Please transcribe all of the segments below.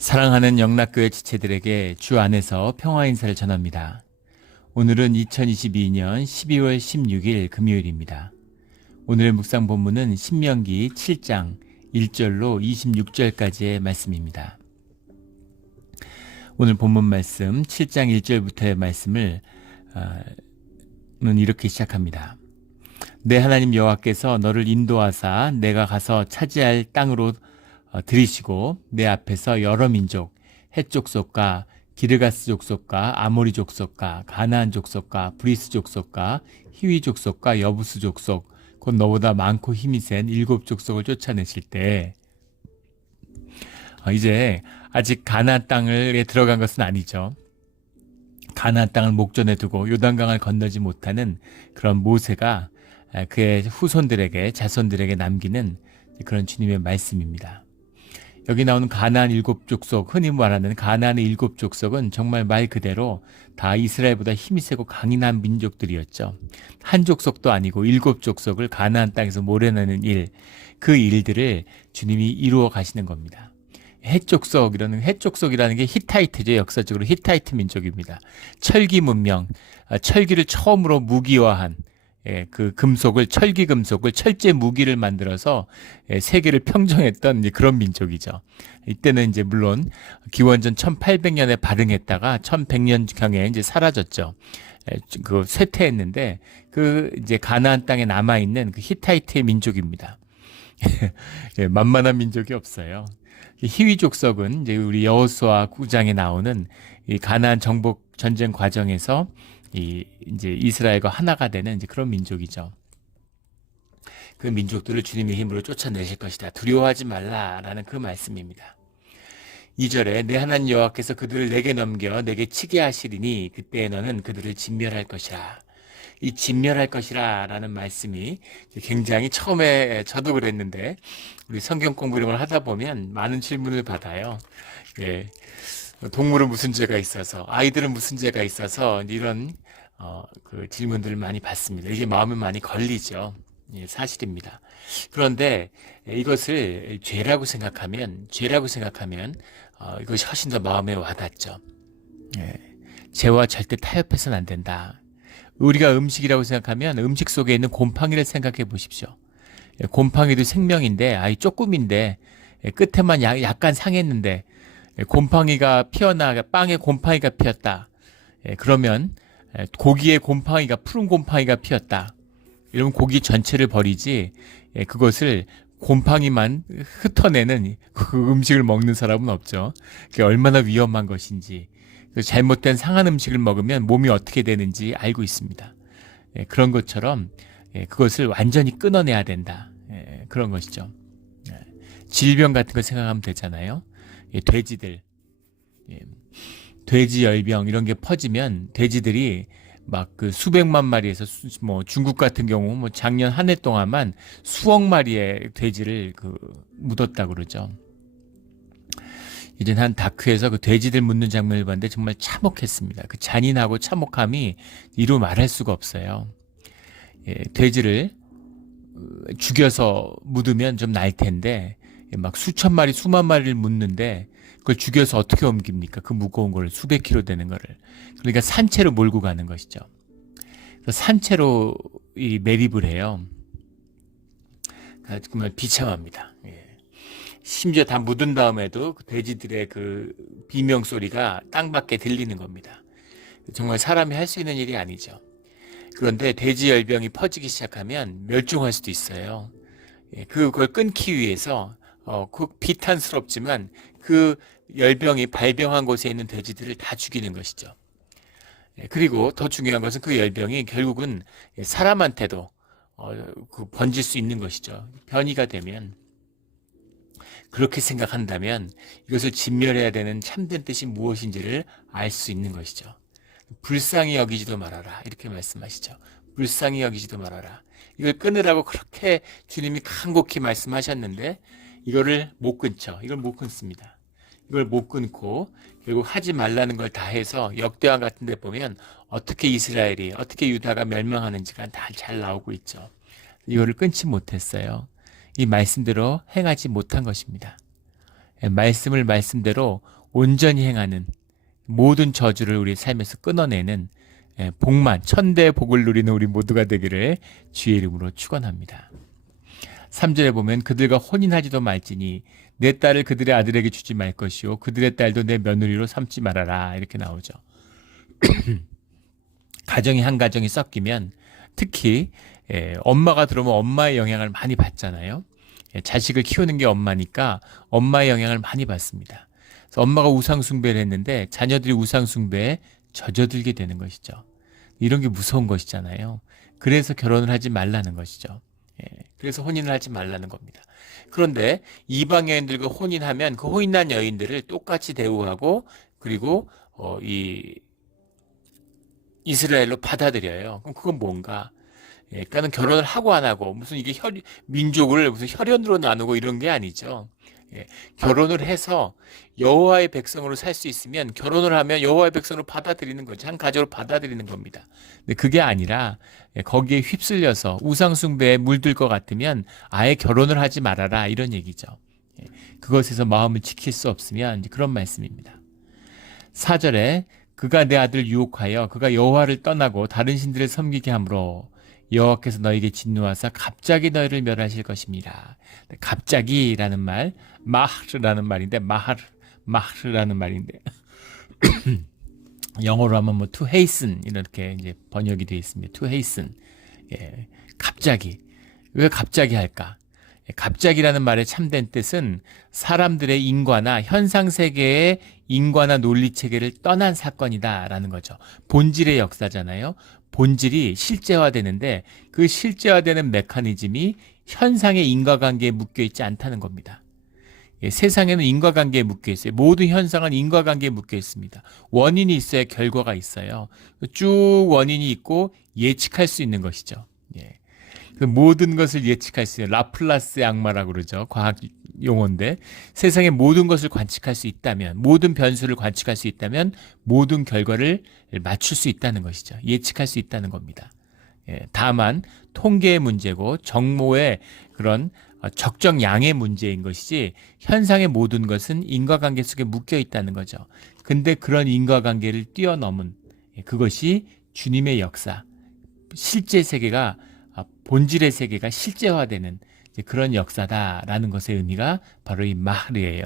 사랑하는 영락교회 지체들에게 주 안에서 평화 인사를 전합니다. 오늘은 2022년 12월 16일 금요일입니다. 오늘의 묵상 본문은 신명기 7장 1절로 26절까지의 말씀입니다. 오늘 본문 말씀 7장 1절부터의 말씀을 이렇게 시작합니다. 내 하나님 여호와께서 너를 인도하사 내가 가서 차지할 땅으로 들이시고 내 앞에서 여러 민족, 헷 족속과 기르가스 족속과 아모리 족속과 가나안 족속과 브리스 족속과 히위 족속과 여부스 족속, 곧 너보다 많고 힘이 센 7 족속을 쫓아내실 때, 이제 아직 가나안 땅에 들어간 것은 아니죠. 가나안 땅을 목전에 두고 요단강을 건너지 못하는 그런 모세가 그의 후손들에게, 자손들에게 남기는 그런 주님의 말씀입니다. 여기 나오는 가나안 7 족속, 흔히 말하는 가나안의 7 족속은 정말 말 그대로 다 이스라엘보다 힘이 세고 강인한 민족들이었죠. 한 족속도 아니고 7 족속을 가나안 땅에서 몰아내는 일, 그 일들을 주님이 이루어 가시는 겁니다. 헷 족속이라는 게 히타이트죠. 역사적으로 히타이트 민족입니다. 철기 문명, 철기를 처음으로 무기화한, 그 철기 금속을 철제 무기를 만들어서 세계를 평정했던 그런 민족이죠. 이때는 이제 물론 기원전 1800년에 발흥했다가 1100년경에 이제 사라졌죠. 그 쇠퇴했는데 이제 가나안 땅에 남아 있는 그 히타이트의 민족입니다. 만만한 민족이 없어요. 히위 족속은 이제 우리 여호수아 9장에 나오는 이 가나안 정복 전쟁 과정에서 이제 이스라엘과 하나가 되는 이제 그런 민족이죠. 그 민족들을 주님의 힘으로 쫓아내실 것이다. 두려워하지 말라라는 그 말씀입니다. 2절에 내 하나님 여호와께서 그들을 내게 넘겨 내게 치게 하시리니 그때에 너는 그들을 진멸할 것이라. 이 진멸할 것이라 라는 말씀이 굉장히, 처음에 저도 그랬는데 우리 성경 공부 이런 걸 하다 보면 많은 질문을 받아요. 동물은 무슨 죄가 있어서, 아이들은 무슨 죄가 있어서, 이런 그 질문들을 많이 받습니다. 이게 마음에 많이 걸리죠. 사실입니다. 그런데 이것을 죄라고 생각하면 이것이 훨씬 더 마음에 와닿죠. 죄와 절대 타협해서는 안 된다. 우리가 음식이라고 생각하면 음식 속에 있는 곰팡이를 생각해 보십시오. 곰팡이도 생명인데, 조금인데, 끝에만 약간 상했는데, 빵에 곰팡이가 피었다. 그러면 고기에 푸른 곰팡이가 피었다. 이러면 고기 전체를 버리지, 그것을 곰팡이만 흩어내는 그 음식을 먹는 사람은 없죠. 그게 얼마나 위험한 것인지, 잘못된 상한 음식을 먹으면 몸이 어떻게 되는지 알고 있습니다. 그런 것처럼 그것을 완전히 끊어내야 된다. 그런 것이죠. 질병 같은 거 생각하면 되잖아요. 돼지들, 돼지 열병 이런 게 퍼지면 돼지들이 막 그 수백만 마리에서 뭐 중국 같은 경우 뭐 작년 한 해 동안만 수억 마리의 돼지를 묻었다 그러죠. 이제 한 다큐에서 그 돼지들 묻는 장면을 봤는데 정말 참혹했습니다. 그 잔인하고 참혹함이 이루 말할 수가 없어요. 돼지를 죽여서 묻으면 좀 날 텐데, 막 수천 마리, 수만 마리를 묻는데 그걸 죽여서 어떻게 옮깁니까? 그 무거운 걸, 수백 킬로 되는 거를. 그러니까 산채로 몰고 가는 것이죠. 그래서 산채로 매립을 해요. 정말 비참합니다. 심지어 다 묻은 다음에도 그 돼지들의 그 비명 소리가 땅밖에 들리는 겁니다. 정말 사람이 할 수 있는 일이 아니죠. 그런데 돼지 열병이 퍼지기 시작하면 멸종할 수도 있어요. 그걸 끊기 위해서 비탄스럽지만 그 열병이 발병한 곳에 있는 돼지들을 다 죽이는 것이죠. 그리고 더 중요한 것은 그 열병이 결국은 사람한테도 번질 수 있는 것이죠. 변이가 되면. 그렇게 생각한다면 이것을 진멸해야 되는 참된 뜻이 무엇인지를 알 수 있는 것이죠. 불쌍히 여기지도 말아라, 이렇게 말씀하시죠. 불쌍히 여기지도 말아라. 이걸 끊으라고 그렇게 주님이 간곡히 말씀하셨는데 이걸 못 끊습니다. 이걸 못 끊고 결국 하지 말라는 걸 다 해서 역대왕 같은 데 보면 어떻게 이스라엘이, 어떻게 유다가 멸망하는지가 다 잘 나오고 있죠. 이거를 끊지 못했어요. 이 말씀대로 행하지 못한 것입니다. 말씀을 말씀대로 온전히 행하는 모든 저주를 우리 삶에서 끊어내는 복만 천대의 복을 누리는 우리 모두가 되기를 주의 이름으로 축원합니다. 3절에 보면 그들과 혼인하지도 말지니 내 딸을 그들의 아들에게 주지 말 것이요 그들의 딸도 내 며느리로 삼지 말아라 이렇게 나오죠. 가정이 한 가정이 섞이면 특히 엄마가 들어오면 엄마의 영향을 많이 받잖아요. 자식을 키우는 게 엄마니까 엄마의 영향을 많이 받습니다. 그래서 엄마가 우상숭배를 했는데 자녀들이 우상숭배에 젖어들게 되는 것이죠. 이런 게 무서운 것이잖아요. 그래서 결혼을 하지 말라는 것이죠. 그래서 혼인을 하지 말라는 겁니다. 그런데 이방 여인들과 혼인하면 그 혼인한 여인들을 똑같이 대우하고 그리고 이 이스라엘로 받아들여요. 그럼 그건 뭔가? 그러니까는 결혼을 하고 안 하고 무슨 이게 민족을 무슨 혈연으로 나누고 이런 게 아니죠. 결혼을 해서 여호와의 백성으로 살 수 있으면 결혼을 하면 여호와의 백성으로 받아들이는 거죠. 한 가족으로 받아들이는 겁니다. 근데 그게 아니라 거기에 휩쓸려서 우상숭배에 물들 것 같으면 아예 결혼을 하지 말아라 이런 얘기죠. 그것에서 마음을 지킬 수 없으면 그런 말씀입니다. 4절에 그가 내 아들을 유혹하여 그가 여호와를 떠나고 다른 신들을 섬기게 함으로 여호와께서 너에게 진노하사 갑자기 너희를 멸하실 것입니다. 갑자기라는 말, 마흐르라는 말인데 마흐르라는 말인데 영어로 하면 뭐 to hasten 이렇게 이제 번역이 되어 있습니다. to hasten. 갑자기. 왜 갑자기 할까? 갑자기라는 말의 참된 뜻은 사람들의 인과나 현상 세계의 인과나 논리 체계를 떠난 사건이다라는 거죠. 본질의 역사잖아요. 본질이 실제화되는데 그 실제화되는 메커니즘이 현상의 인과관계에 묶여 있지 않다는 겁니다. 세상에는 인과관계에 묶여 있어요. 모든 현상은 인과관계에 묶여 있습니다. 원인이 있어야 결과가 있어요. 쭉 원인이 있고 예측할 수 있는 것이죠. 그 모든 것을 예측할 수 있는 라플라스의 악마라고 그러죠. 과학 용어인데 세상의 모든 것을 관측할 수 있다면 모든 변수를 관측할 수 있다면 모든 결과를 맞출 수 있다는 것이죠. 예측할 수 있다는 겁니다. 다만 통계의 문제고 정모의 그런 적정량의 문제인 것이지 현상의 모든 것은 인과관계 속에 묶여 있다는 거죠. 근데 그런 인과관계를 뛰어넘은 그것이 주님의 역사, 실제 세계가 본질의 세계가 실제화되는 그런 역사다라는 것의 의미가 바로 이 마흐르예요.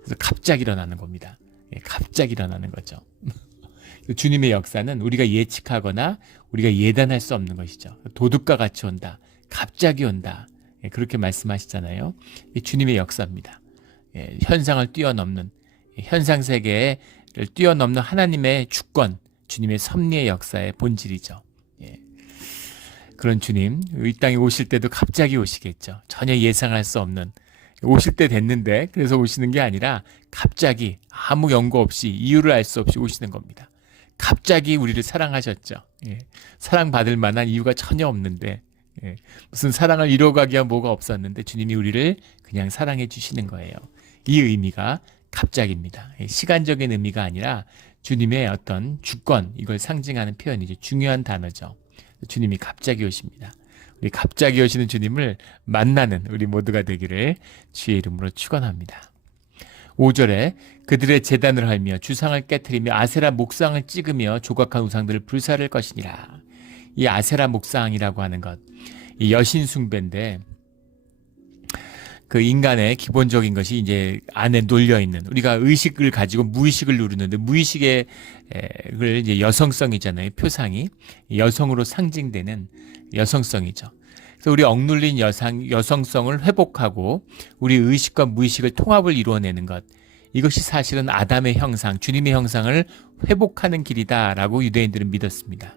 그래서 갑자기 일어나는 겁니다. 갑자기 일어나는 거죠. 주님의 역사는 우리가 예측하거나 우리가 예단할 수 없는 것이죠. 도둑과 같이 온다. 갑자기 온다. 그렇게 말씀하시잖아요. 주님의 역사입니다. 현상을 뛰어넘는 현상 세계를 뛰어넘는 하나님의 주권, 주님의 섭리의 역사의 본질이죠. 그런 주님, 이 땅에 오실 때도 갑자기 오시겠죠. 전혀 예상할 수 없는. 오실 때 됐는데 그래서 오시는 게 아니라 갑자기 아무 연고 없이 이유를 알 수 없이 오시는 겁니다. 갑자기 우리를 사랑하셨죠. 사랑받을 만한 이유가 전혀 없는데 무슨 사랑을 이뤄가기 위한 뭐가 없었는데 주님이 우리를 그냥 사랑해 주시는 거예요. 이 의미가 갑자기입니다. 시간적인 의미가 아니라 주님의 어떤 주권, 이걸 상징하는 표현이죠. 중요한 단어죠. 주님이 갑자기 오십니다. 우리 갑자기 오시는 주님을 만나는 우리 모두가 되기를 주의 이름으로 축원합니다. 5절에 그들의 제단을 헐며 주상을 깨트리며 아세라 목상을 찍으며 조각한 우상들을 불사를 것이니라. 이 아세라 목상이라고 하는 것, 이 여신 숭배인데 그 인간의 기본적인 것이 이제 안에 놓여 있는 우리가 의식을 가지고 무의식을 누르는데 무의식의 그 이제 여성성이잖아요. 표상이 여성으로 상징되는 여성성이죠. 그래서 우리 억눌린 여성성을 회복하고 우리 의식과 무의식을 통합을 이루어내는 것, 이것이 사실은 아담의 형상, 주님의 형상을 회복하는 길이다라고 유대인들은 믿었습니다.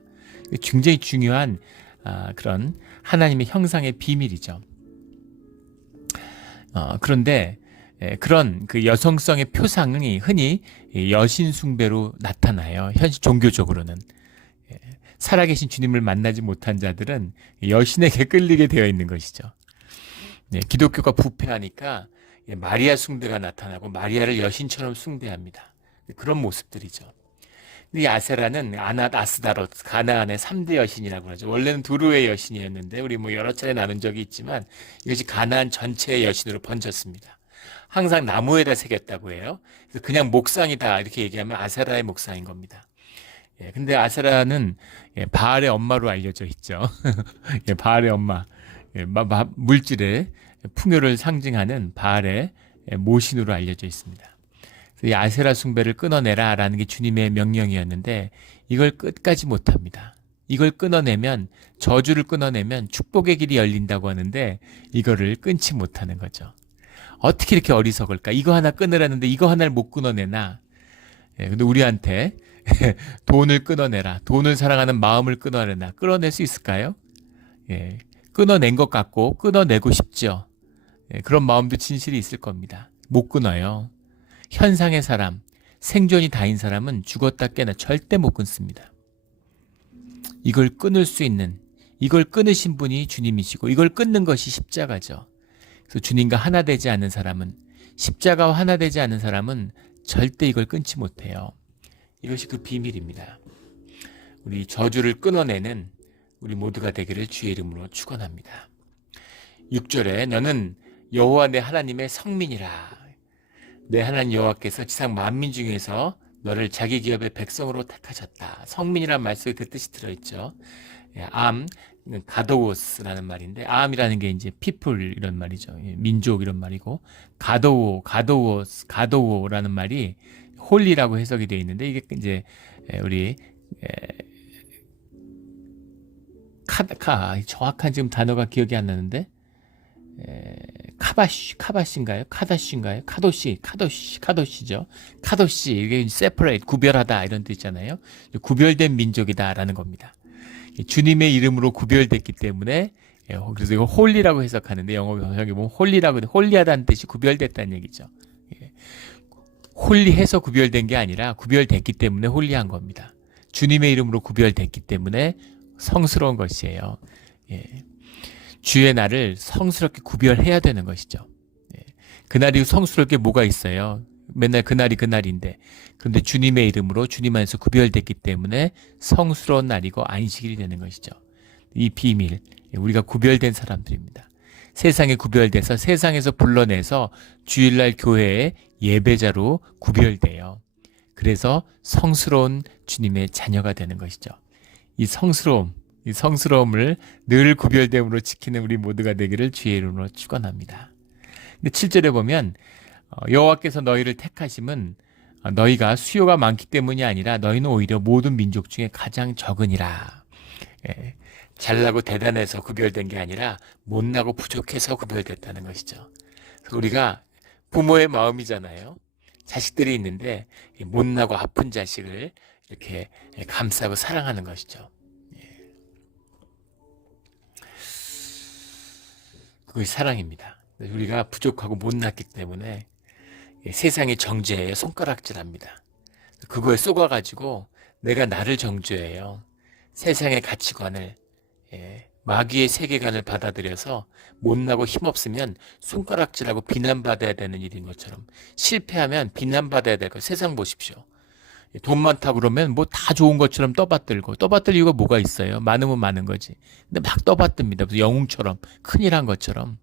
굉장히 중요한 그런 하나님의 형상의 비밀이죠. 그런데 그런 그 여성성의 표상이 흔히 여신 숭배로 나타나요. 현실 종교적으로는. 살아계신 주님을 만나지 못한 자들은 여신에게 끌리게 되어 있는 것이죠. 기독교가 부패하니까 마리아 숭배가 나타나고 마리아를 여신처럼 숭배합니다. 그런 모습들이죠. 이 아세라는 아스다로트, 가나안의 3대 여신이라고 하죠. 원래는 두루의 여신이었는데 우리 뭐 여러 차례 나눈 적이 있지만 이것이 가나안 전체의 여신으로 번졌습니다. 항상 나무에다 새겼다고 해요. 그래서 그냥 목상이다 이렇게 얘기하면 아세라의 목상인 겁니다. 예, 근데 아세라는 바알의 엄마로 알려져 있죠. 예, 바알의 엄마. 예, 물질의 풍요를 상징하는 바알의 모신으로 알려져 있습니다. 이 아세라 숭배를 끊어내라 라는 게 주님의 명령이었는데 이걸 끝까지 못합니다. 이걸 끊어내면 저주를 끊어내면 축복의 길이 열린다고 하는데 이거를 끊지 못하는 거죠. 어떻게 이렇게 어리석을까? 이거 하나 끊으라는데 이거 하나를 못 끊어내나? 예, 근데 우리한테 돈을 끊어내라. 돈을 사랑하는 마음을 끊어내라. 끊어낼 수 있을까요? 예, 끊어낸 것 같고 끊어내고 싶죠. 예, 그런 마음도 진실이 있을 겁니다. 못 끊어요. 현상의 사람, 생존이 다인 사람은 죽었다 깨나 절대 못 끊습니다. 이걸 끊을 수 있는, 이걸 끊으신 분이 주님이시고 이걸 끊는 것이 십자가죠. 그래서 주님과 하나 되지 않는 사람은, 십자가와 하나 되지 않는 사람은 절대 이걸 끊지 못해요. 이것이 그 비밀입니다. 우리 저주를 끊어내는 우리 모두가 되기를 주의 이름으로 축원합니다. 6절에 너는 여호와 내 하나님의 성민이라. 내 하나님 여호와께서 지상 만민 중에서 너를 자기 기업의 백성으로 택하셨다. 성민이란 말 속에 그 뜻이 들어있죠. 가도우스라는 말인데, 암이라는 게 이제 people 이런 말이죠. 민족 이런 말이고, 가도우라는 말이 홀리라고 해석이 되어 있는데, 이게 이제 우리 정확한 지금 단어가 기억이 안 나는데, 카바시인가요? 카도시죠. 카도시, 이게 separate, 구별하다 이런 뜻이잖아요. 구별된 민족이다라는 겁니다. 주님의 이름으로 구별됐기 때문에, 그래서 이거 홀리라고 해석하는데 영어 번역에 보면 홀리하다는 뜻이 구별됐다는 얘기죠. 홀리해서 구별된 게 아니라 구별됐기 때문에 홀리한 겁니다. 주님의 이름으로 구별됐기 때문에 성스러운 것이에요. 주의 날을 성스럽게 구별해야 되는 것이죠. 그날이 성스럽게 뭐가 있어요? 맨날 그날인데, 그런데 주님의 이름으로 주님 안에서 구별됐기 때문에 성스러운 날이고 안식일이 되는 것이죠. 이 비밀, 우리가 구별된 사람들입니다. 세상에 구별돼서 세상에서 불러내서 주일날 교회의 예배자로 구별돼요. 그래서 성스러운 주님의 자녀가 되는 것이죠. 이 성스러움을 늘 구별됨으로 지키는 우리 모두가 되기를 주의 이름으로 축원합니다. 근데 7절에 보면 여호와께서 너희를 택하심은 너희가 수요가 많기 때문이 아니라 너희는 오히려 모든 민족 중에 가장 적으니라. 잘나고 대단해서 구별된 게 아니라 못나고 부족해서 구별됐다는 것이죠. 그래서 우리가 부모의 마음이잖아요. 자식들이 있는데 못나고 아픈 자식을 이렇게 감싸고 사랑하는 것이죠. 그것이 사랑입니다. 우리가 부족하고 못났기 때문에 세상이 정죄해요. 손가락질합니다. 그거에 쏘가가지고 내가 나를 정죄해요. 세상의 가치관을, 마귀의 세계관을 받아들여서 못나고 힘없으면 손가락질하고 비난받아야 되는 일인 것처럼, 실패하면 비난받아야 될 거. 세상 보십시오. 돈 많다 그러면 뭐 다 좋은 것처럼 떠받들 이유가 뭐가 있어요? 많으면 많은 거지. 근데 막 떠받듭니다. 무슨 영웅처럼, 큰일 한 것처럼.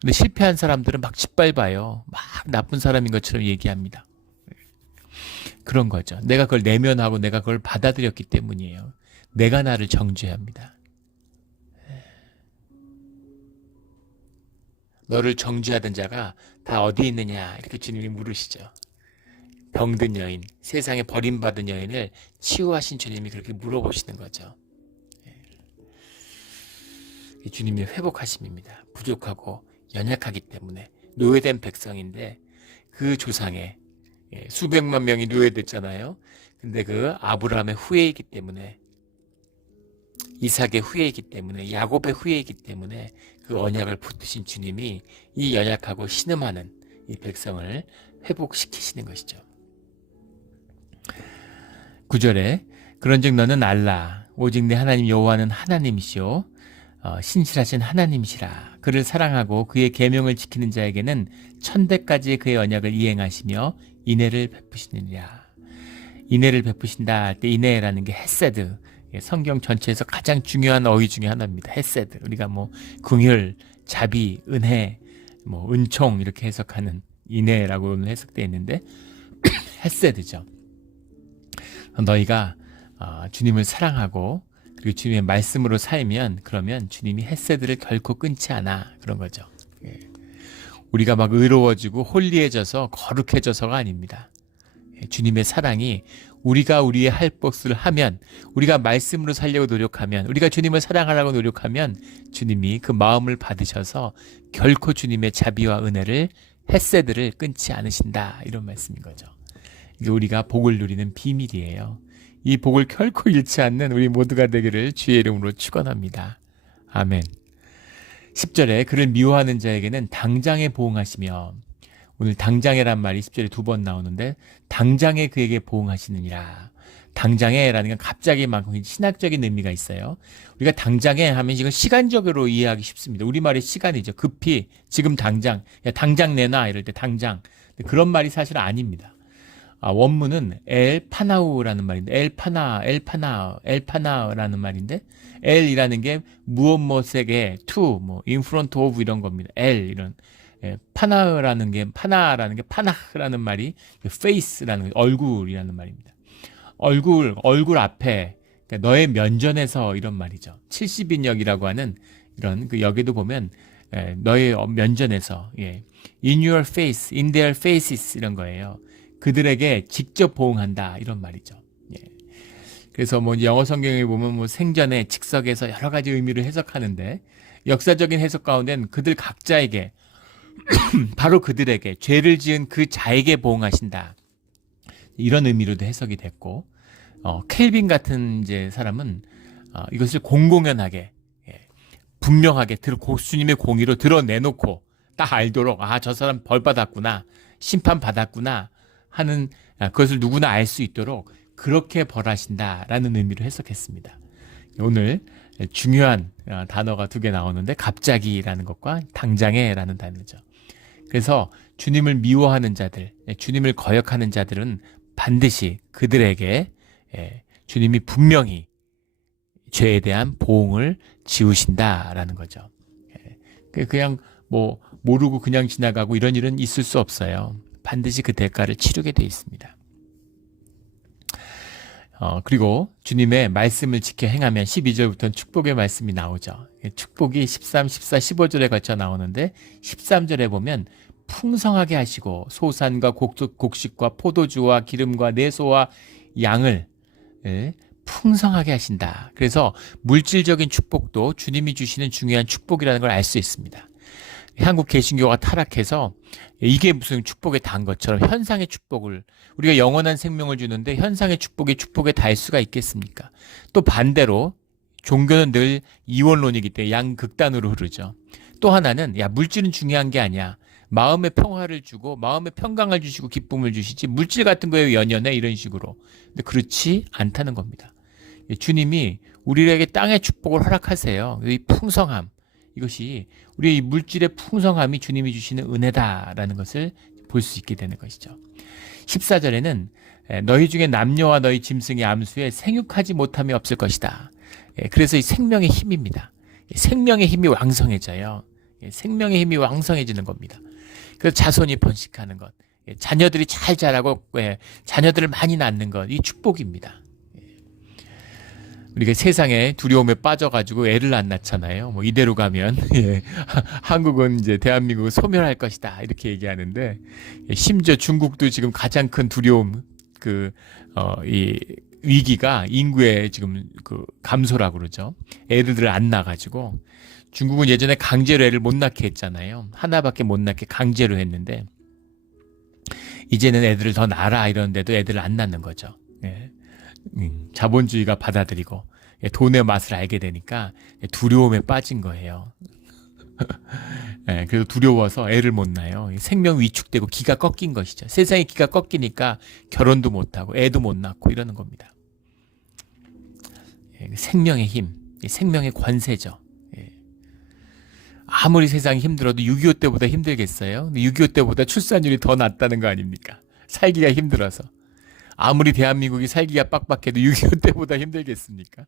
근데 실패한 사람들은 막 짓밟아요. 막 나쁜 사람인 것처럼 얘기합니다. 그런 거죠. 내가 그걸 내면하고 내가 그걸 받아들였기 때문이에요. 내가 나를 정죄합니다. 너를 정죄하던 자가 다 어디 있느냐 이렇게 주님이 물으시죠. 병든 여인, 세상에 버림받은 여인을 치유하신 주님이 그렇게 물어보시는 거죠. 주님의 회복하심입니다. 부족하고 연약하기 때문에 노예된 백성인데 그 조상에 수백만 명이 노예됐잖아요. 근데 그 아브라함의 후예이기 때문에, 이삭의 후예이기 때문에, 야곱의 후예이기 때문에 그 언약을 붙드신 주님이 이 연약하고 신음하는 이 백성을 회복시키시는 것이죠. 9절에 그런즉 너는 알라 오직 내 하나님 여호와는 하나님이시오 신실하신 하나님이시라. 그를 사랑하고 그의 계명을 지키는 자에게는 천대까지 그의 언약을 이행하시며 인애를 베푸시느니라. 인애를 베푸신다 할 때 인애라는 게 헤세드, 성경 전체에서 가장 중요한 어휘 중에 하나입니다. 헤세드. 우리가 뭐 긍휼, 자비, 은혜, 뭐 은총 이렇게 해석하는 인애라고 해석되어 있는데 헤세드죠. 너희가 주님을 사랑하고 그리고 주님의 말씀으로 살면 그러면 주님이 헤세드를 결코 끊지 않아. 그런 거죠. 예. 우리가 막 의로워지고 홀리해져서 거룩해져서가 아닙니다. 예. 주님의 사랑이 우리가 우리의 할 것을 하면, 우리가 말씀으로 살려고 노력하면, 우리가 주님을 사랑하려고 노력하면 주님이 그 마음을 받으셔서 결코 주님의 자비와 은혜를 헤세드를 끊지 않으신다. 이런 말씀인 거죠. 이게 우리가 복을 누리는 비밀이에요. 이 복을 결코 잃지 않는 우리 모두가 되기를 주의 이름으로 축원합니다. 아멘. 10절에 그를 미워하는 자에게는 당장에 보응하시며, 오늘 당장에란 말이 10절에 2번 나오는데 당장에 그에게 보응하시느니라. 당장에라는 건 갑자기 막 신학적인 의미가 있어요. 우리가 당장에 하면 이건 시간적으로 이해하기 쉽습니다. 우리말의 시간이죠. 급히 지금 당장, 야, 당장 내놔 이럴 때 당장. 그런 말이 사실 아닙니다. 원문은 엘파나우라는 말인데 엘파나라는 말인데 엘이라는 게 무엇에게 to 뭐 in front of 이런 겁니다. 이런 파나라는 게 파나라는 말이 face라는 얼굴이라는 말입니다. 얼굴 앞에 그러니까 너의 면전에서 이런 말이죠. 70인역이라고 하는 이런 그 역에도 보면 너의 면전에서 in your face, in their faces 이런 거예요. 그들에게 직접 보응한다 이런 말이죠. 그래서 뭐 영어 성경에 보면 뭐 생전에 직석에서 여러 가지 의미를 해석하는데 역사적인 해석 가운데는 그들 각자에게 바로 그들에게 죄를 지은 그 자에게 보응하신다 이런 의미로도 해석이 됐고 켈빈 같은 이제 사람은 이것을 공공연하게 분명하게 주님의 공의로 드러내놓고 딱 알도록 저 사람 벌 받았구나 심판 받았구나 하는 그것을 누구나 알 수 있도록 그렇게 벌하신다라는 의미로 해석했습니다. 오늘 중요한 단어가 2개 나오는데 갑자기라는 것과 당장에라는 단어죠. 그래서 주님을 미워하는 자들, 주님을 거역하는 자들은 반드시 그들에게 주님이 분명히 죄에 대한 보응을 지우신다라는 거죠. 그냥 뭐 모르고 그냥 지나가고 이런 일은 있을 수 없어요. 반드시 그 대가를 치르게 돼 있습니다. 그리고 주님의 말씀을 지켜 행하면 12절부터는 축복의 말씀이 나오죠. 축복이 13, 14, 15절에 걸쳐 나오는데 13절에 보면 풍성하게 하시고 소산과 곡식과 포도주와 기름과 내소와 양을 풍성하게 하신다. 그래서 물질적인 축복도 주님이 주시는 중요한 축복이라는 걸 알 수 있습니다. 한국 개신교가 타락해서 이게 무슨 축복에 단 것처럼 현상의 축복을 우리가 영원한 생명을 주는데 현상의 축복이 축복에 달 수가 있겠습니까? 또 반대로 종교는 늘 이원론이기 때문에 양극단으로 흐르죠. 또 하나는 물질은 중요한 게 아니야. 마음의 평화를 주고 마음의 평강을 주시고 기쁨을 주시지 물질 같은 거에 연연해 이런 식으로. 근데 그렇지 않다는 겁니다. 주님이 우리에게 땅의 축복을 허락하세요. 이 풍성함. 이것이 우리의 이 물질의 풍성함이 주님이 주시는 은혜다라는 것을 볼 수 있게 되는 것이죠. 14절에는 너희 중에 남녀와 너희 짐승의 암수에 생육하지 못함이 없을 것이다. 그래서 이 생명의 힘입니다. 생명의 힘이 왕성해져요. 생명의 힘이 왕성해지는 겁니다. 그래서 자손이 번식하는 것, 자녀들이 잘 자라고 자녀들을 많이 낳는 것, 이 축복입니다. 우리가 세상에 두려움에 빠져가지고 애를 안 낳잖아요. 뭐 이대로 가면 한국은 이제 대한민국을 소멸할 것이다 이렇게 얘기하는데 심지어 중국도 지금 가장 큰 두려움 이 위기가 인구의 지금 감소라고 그러죠. 애들을 안 낳아가지고 중국은 예전에 강제로 애를 못 낳게 했잖아요. 하나밖에 못 낳게 강제로 했는데 이제는 애들을 더 낳아라 이러는데도 애들을 안 낳는 거죠. 자본주의가 받아들이고 돈의 맛을 알게 되니까 두려움에 빠진 거예요. 그래서 두려워서 애를 못 낳아요. 생명 위축되고 기가 꺾인 것이죠. 세상에 기가 꺾이니까 결혼도 못하고 애도 못 낳고 이러는 겁니다. 생명의 힘, 생명의 권세죠. 아무리 세상이 힘들어도 6.25 때보다 힘들겠어요? 6.25 때보다 출산율이 더 낮다는 거 아닙니까? 살기가 힘들어서. 아무리 대한민국이 살기가 빡빡해도 6.25 때보다 힘들겠습니까?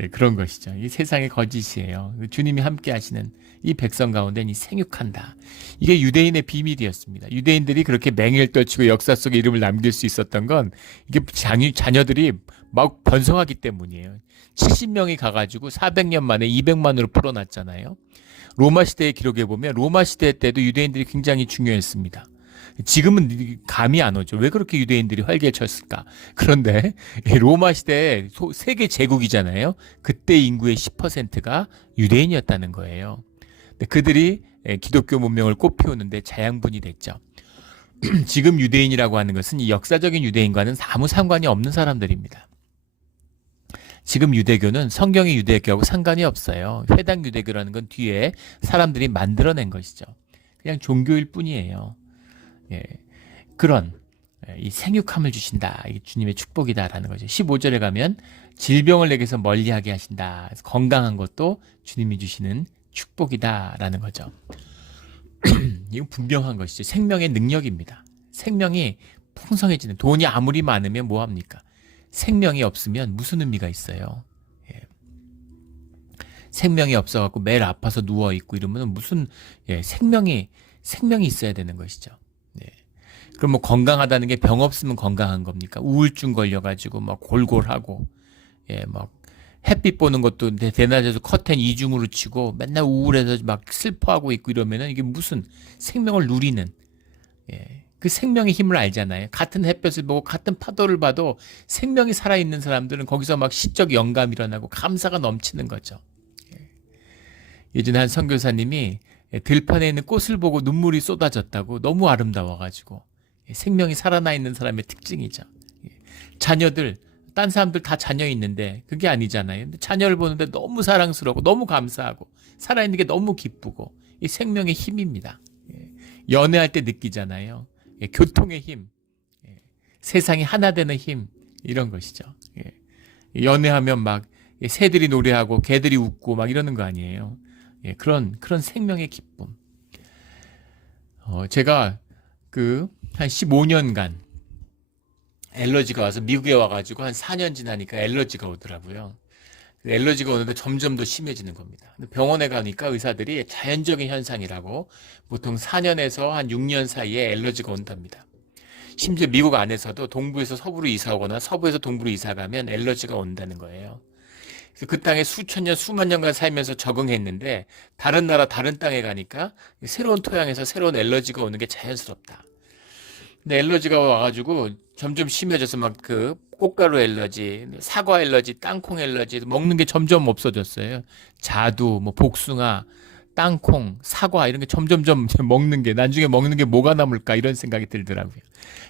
예, 그런 것이죠. 이 세상의 거짓이에요. 주님이 함께 하시는 이 백성 가운데 이 생육한다. 이게 유대인의 비밀이었습니다. 유대인들이 그렇게 맹일 떨치고 역사 속에 이름을 남길 수 있었던 건 이게 자녀들이 막 번성하기 때문이에요. 70명이 가가지고 400년 만에 200만으로 풀어놨잖아요. 로마 시대의 기록에 보면 로마 시대 때도 유대인들이 굉장히 중요했습니다. 지금은 감이 안 오죠. 왜 그렇게 유대인들이 활개쳤을까? 그런데 로마 시대 세계 제국이잖아요. 그때 인구의 10%가 유대인이었다는 거예요. 그들이 기독교 문명을 꽃피우는데 자양분이 됐죠. 지금 유대인이라고 하는 것은 이 역사적인 유대인과는 아무 상관이 없는 사람들입니다. 지금 유대교는 성경의 유대교하고 상관이 없어요. 회당 유대교라는 건 뒤에 사람들이 만들어낸 것이죠. 그냥 종교일 뿐이에요. 예, 그런 이 생육함을 주신다. 이게 주님의 축복이다라는 거죠. 15절에 가면 질병을 내게서 멀리하게 하신다. 그래서 건강한 것도 주님이 주시는 축복이다라는 거죠. 이건 분명한 것이죠. 생명의 능력입니다. 생명이 풍성해지는, 돈이 아무리 많으면 뭐합니까? 생명이 없으면 무슨 의미가 있어요? 예. 생명이 없어갖고 매일 아파서 누워있고 이러면 무슨, 생명이 있어야 되는 것이죠. 예. 그럼 뭐 건강하다는 게 병 없으면 건강한 겁니까? 우울증 걸려가지고 막 골골하고, 막 햇빛 보는 것도 대낮에서 커튼 이중으로 치고 맨날 우울해서 막 슬퍼하고 있고 이러면은 이게 무슨 생명을 누리는, 그 생명의 힘을 알잖아요. 같은 햇볕을 보고 같은 파도를 봐도 생명이 살아있는 사람들은 거기서 막 시적 영감이 일어나고 감사가 넘치는 거죠. 예전에 한 선교사님이 들판에 있는 꽃을 보고 눈물이 쏟아졌다고, 너무 아름다워가지고. 생명이 살아나 있는 사람의 특징이죠. 자녀들, 딴 사람들 다 자녀 있는데 그게 아니잖아요. 근데 자녀를 보는데 너무 사랑스럽고 너무 감사하고 살아있는 게 너무 기쁘고, 이 생명의 힘입니다. 연애할 때 느끼잖아요. 교통의 힘, 세상이 하나 되는 힘, 이런 것이죠. 연애하면 막 새들이 노래하고 개들이 웃고 막 이러는 거 아니에요. 그런 생명의 기쁨. 제가 한 15년간 엘러지가 와서 미국에 와가지고 한 4년 지나니까 엘러지가 오더라고요. 엘러지가 오는데 점점 더 심해지는 겁니다. 병원에 가니까 의사들이 자연적인 현상이라고 보통 4년에서 한 6년 사이에 엘러지가 온답니다. 심지어 미국 안에서도 동부에서 서부로 이사 오거나 서부에서 동부로 이사 가면 엘러지가 온다는 거예요. 그래서 그 땅에 수천 년, 수만 년간 살면서 적응했는데 다른 나라, 다른 땅에 가니까 새로운 토양에서 새로운 엘러지가 오는 게 자연스럽다. 근데 엘러지가 와가지고 점점 심해져서 막 꽃가루 엘러지, 사과 엘러지, 땅콩 엘러지, 먹는 게 점점 없어졌어요. 자두, 뭐 복숭아, 땅콩, 사과 이런 게 점점점 먹는 게, 나중에 먹는 게 뭐가 남을까 이런 생각이 들더라고요.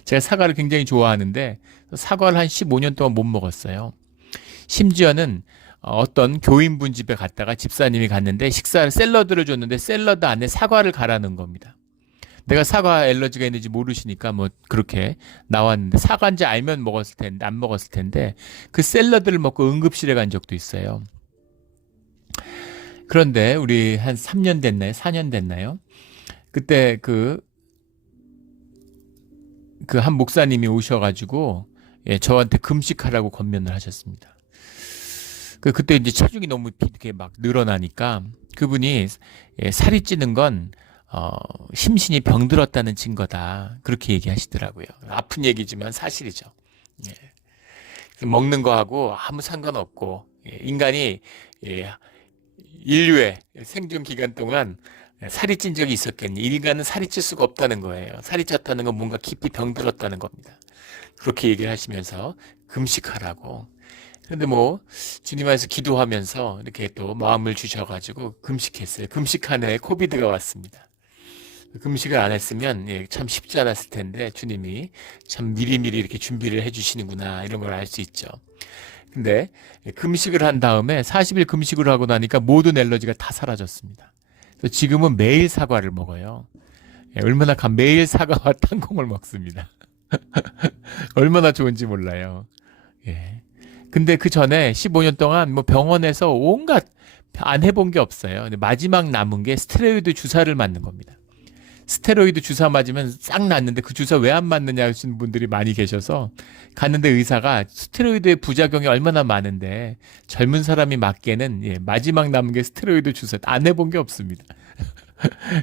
제가 사과를 굉장히 좋아하는데 사과를 한 15년 동안 못 먹었어요. 심지어는 어떤 교인분 집에 갔다가 집사님이 갔는데 식사를 샐러드를 줬는데 샐러드 안에 사과를 갈아 넣은 겁니다. 내가 사과 엘러지가 있는지 모르시니까 뭐 그렇게 나왔는데, 사과인지 알면 먹었을 텐데 안 먹었을 텐데 그 샐러드를 먹고 응급실에 간 적도 있어요. 그런데 우리 한 3년 됐나요? 4년 됐나요? 그때 한 목사님이 오셔가지고 저한테 금식하라고 권면을 하셨습니다. 그때 이제 체중이 너무 이렇게 막 늘어나니까 그분이 살이 찌는 건 심신이 병들었다는 증거다, 그렇게 얘기하시더라고요. 아픈 얘기지만 사실이죠. 먹는 거하고 아무 상관없고, 인간이 인류의 생존 기간 동안 살이 찐 적이 있었겠니? 인간은 살이 찔 수가 없다는 거예요. 살이 쪘다는 건 뭔가 깊이 병들었다는 겁니다. 그렇게 얘기를 하시면서 금식하라고. 그런데 뭐 주님 안에서 기도하면서 이렇게 또 마음을 주셔가지고 금식했어요. 금식한 해에 코비드가 왔습니다. 금식을 안 했으면 참 쉽지 않았을 텐데 주님이 참 미리미리 이렇게 준비를 해주시는구나, 이런 걸 알 수 있죠. 근데 금식을 한 다음에 40일 금식을 하고 나니까 모든 엘러지가 다 사라졌습니다. 그래서 지금은 매일 사과를 먹어요. 얼마나 매일 사과와 땅콩을 먹습니다. 얼마나 좋은지 몰라요. 근데 그 전에 15년 동안 뭐 병원에서 온갖 안 해본 게 없어요. 근데 마지막 남은 게 스테로이드 주사를 맞는 겁니다. 스테로이드 주사 맞으면 싹 낫는데 그 주사 왜 안 맞느냐 하시는 분들이 많이 계셔서 갔는데 의사가 스테로이드의 부작용이 얼마나 많은데 젊은 사람이 맞기에는 마지막 남은 게 스테로이드 주사 안 해본 게 없습니다.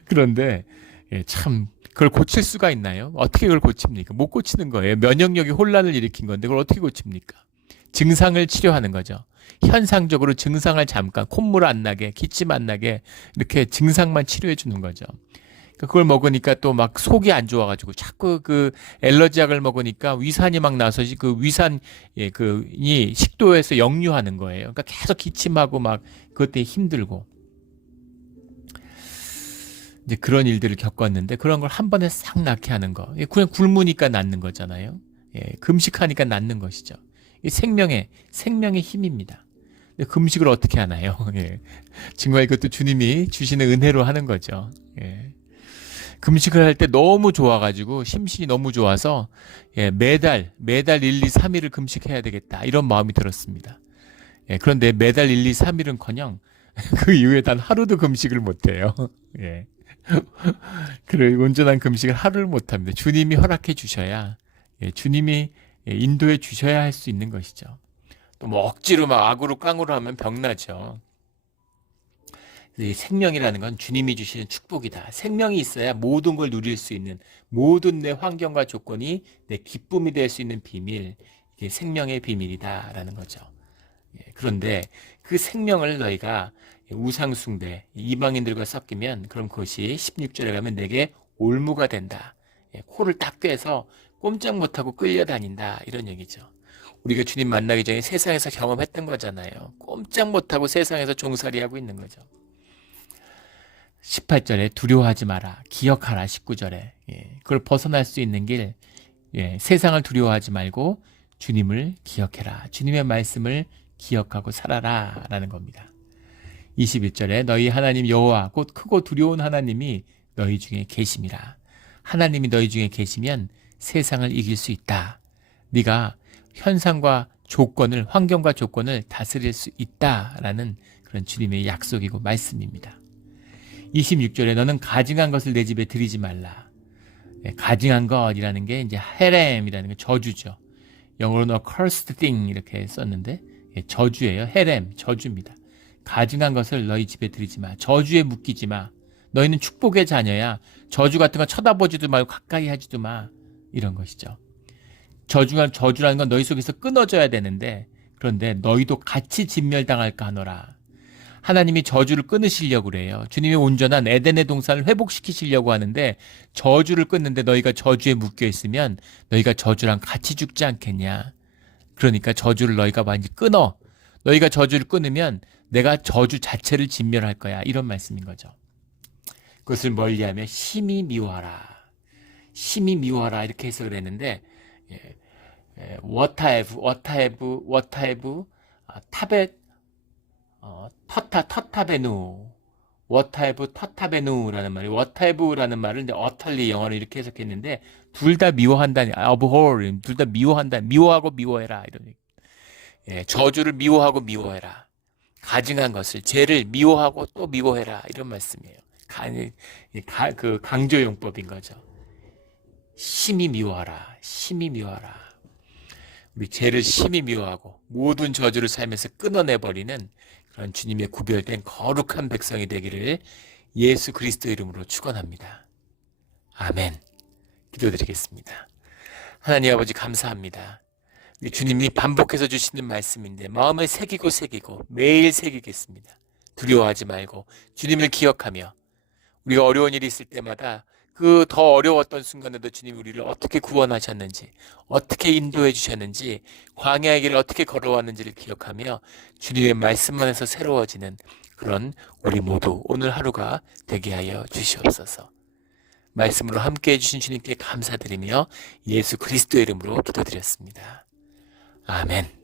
그런데 참 그걸 고칠 수가 있나요? 어떻게 그걸 고칩니까? 못 고치는 거예요. 면역력이 혼란을 일으킨 건데 그걸 어떻게 고칩니까? 증상을 치료하는 거죠. 현상적으로 증상을 잠깐 콧물 안 나게, 기침 안 나게 이렇게 증상만 치료해 주는 거죠. 그걸 먹으니까 또 막 속이 안 좋아가지고 자꾸 그 알러지약을 먹으니까 위산이 막 나서 그 위산 이 식도에서 역류하는 거예요. 그러니까 계속 기침하고 막 그것 때문에 힘들고 이제 그런 일들을 겪었는데 그런 걸 한 번에 싹 낫게 하는 거. 그냥 굶으니까 낫는 거잖아요. 금식하니까 낫는 것이죠. 이 생명의 힘입니다. 근데 금식을 어떻게 하나요? 정말 이것도 주님이 주시는 은혜로 하는 거죠. 금식을 할 때 너무 좋아가지고 심신이 너무 좋아서 매달 1, 2, 3일을 금식해야 되겠다 이런 마음이 들었습니다. 그런데 매달 1, 2, 3일은커녕 그 이후에 단 하루도 금식을 못해요. 그래 온전한 금식을 하루를 못합니다. 주님이 허락해 주셔야 주님이 인도해 주셔야 할 수 있는 것이죠. 또 뭐 억지로 막 악으로 깡으로 하면 병나죠. 이 생명이라는 건 주님이 주시는 축복이다. 생명이 있어야 모든 걸 누릴 수 있는 모든 내 환경과 조건이 내 기쁨이 될 수 있는 비밀, 이게 생명의 비밀이다라는 거죠. 그런데 그 생명을 너희가 우상숭배, 이방인들과 섞이면 그럼 그것이 16절에 가면 내게 올무가 된다. 코를 딱 꿰서 꼼짝 못하고 끌려다닌다 이런 얘기죠. 우리가 주님 만나기 전에 세상에서 경험했던 거잖아요. 꼼짝 못하고 세상에서 종살이하고 있는 거죠. 18절에 두려워하지 마라. 기억하라. 19절에. 그걸 벗어날 수 있는 길, 세상을 두려워하지 말고 주님을 기억해라. 주님의 말씀을 기억하고 살아라. 라는 겁니다. 21절에 너희 하나님 여호와 곧 크고 두려운 하나님이 너희 중에 계심이라. 하나님이 너희 중에 계시면 세상을 이길 수 있다. 네가 현상과 조건을, 환경과 조건을 다스릴 수 있다라는 그런 주님의 약속이고 말씀입니다. 26절에 너는 가증한 것을 내 집에 들이지 말라. 가증한 것이라는 게 이제 헤렘이라는 게 저주죠. 영어로는 a cursed thing 이렇게 썼는데 저주예요. 헤렘, 저주입니다. 가증한 것을 너희 집에 들이지 마. 저주에 묶이지 마. 너희는 축복의 자녀야. 저주 같은 거 쳐다보지도 말고 가까이 하지도 마. 이런 것이죠. 저주라는 건 너희 속에서 끊어져야 되는데 그런데 너희도 같이 진멸당할까 하노라. 하나님이 저주를 끊으시려고 그래요. 주님이 온전한 에덴의 동산을 회복시키시려고 하는데 저주를 끊는데 너희가 저주에 묶여 있으면 너희가 저주랑 같이 죽지 않겠냐. 그러니까 저주를 너희가 완전히 끊어. 너희가 저주를 끊으면 내가 저주 자체를 진멸할 거야. 이런 말씀인 거죠. 그것을 멀리하며 심히 미워하라. 심히 미워하라 이렇게 해석을 했는데 터타베누 터타베누라는 말이 워타에브라는 말을 근데 어털리 영어로 이렇게 해석했는데 둘 다 미워한다니 abhor 둘 다 미워한다 미워하고 미워해라 이런 얘기. 저주를 미워하고 미워해라. 가증한 것을 죄를 미워하고 또 미워해라 이런 말씀이에요. 그 강조용법인 거죠. 심히 미워하라. 심히 미워하라. 우리 죄를 심히 미워하고 모든 저주를 삶에서 끊어내버리는 그런 주님의 구별된 거룩한 백성이 되기를 예수 그리스도 이름으로 축원합니다. 아멘. 기도드리겠습니다. 하나님 아버지 감사합니다. 주님이 반복해서 주시는 말씀인데 마음을 새기고 매일 새기겠습니다. 두려워하지 말고 주님을 기억하며 우리가 어려운 일이 있을 때마다 그 더 어려웠던 순간에도 주님이 우리를 어떻게 구원하셨는지, 어떻게 인도해 주셨는지, 광야의 길을 어떻게 걸어왔는지를 기억하며 주님의 말씀 안에서 새로워지는 그런 우리 모두 오늘 하루가 되게 하여 주시옵소서. 말씀으로 함께해 주신 주님께 감사드리며 예수 그리스도의 이름으로 기도드렸습니다. 아멘.